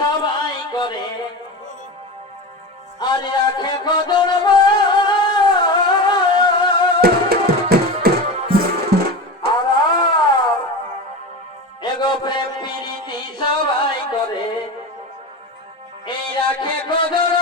সবাই করে। আর রাখে কদম রাখে কদর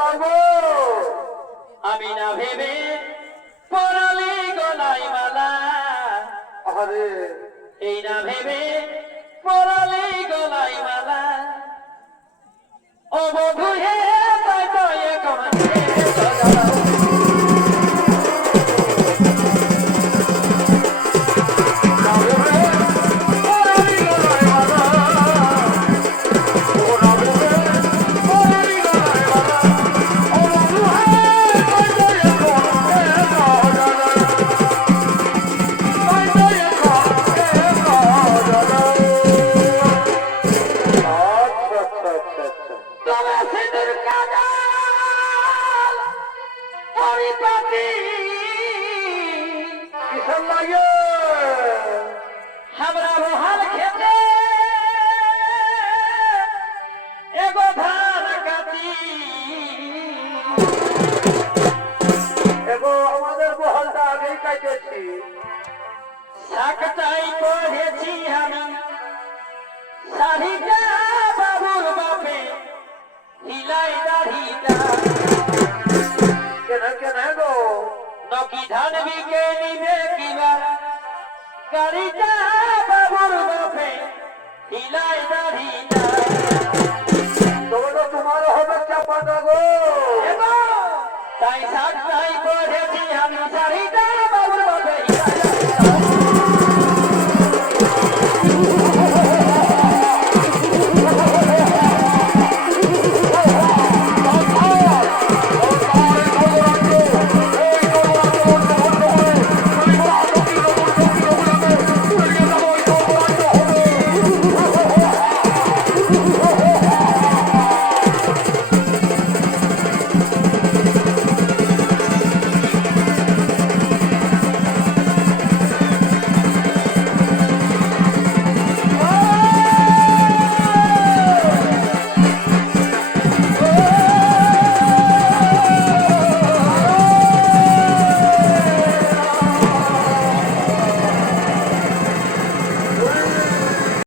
লাগবো। আমি না ভেবে পড়ালে গলাই মালা। আরে এই না ভেবে পড়ালে গলাই মালা। ও হে এবং আমাদের বহলটা আগেই কাটেছি একটাই পড়েছি আমি। সারিটা বাবুর বাপে হিলাই দাড়িটা কেন কেন গো? নকি ধান বিকে নিবে কিনা? গাড়িটা বাবুর বাপে হিলাই দাড়িটা তোমার হবে চাপা গো তাই সাত তাই করেছি আমি চারিটা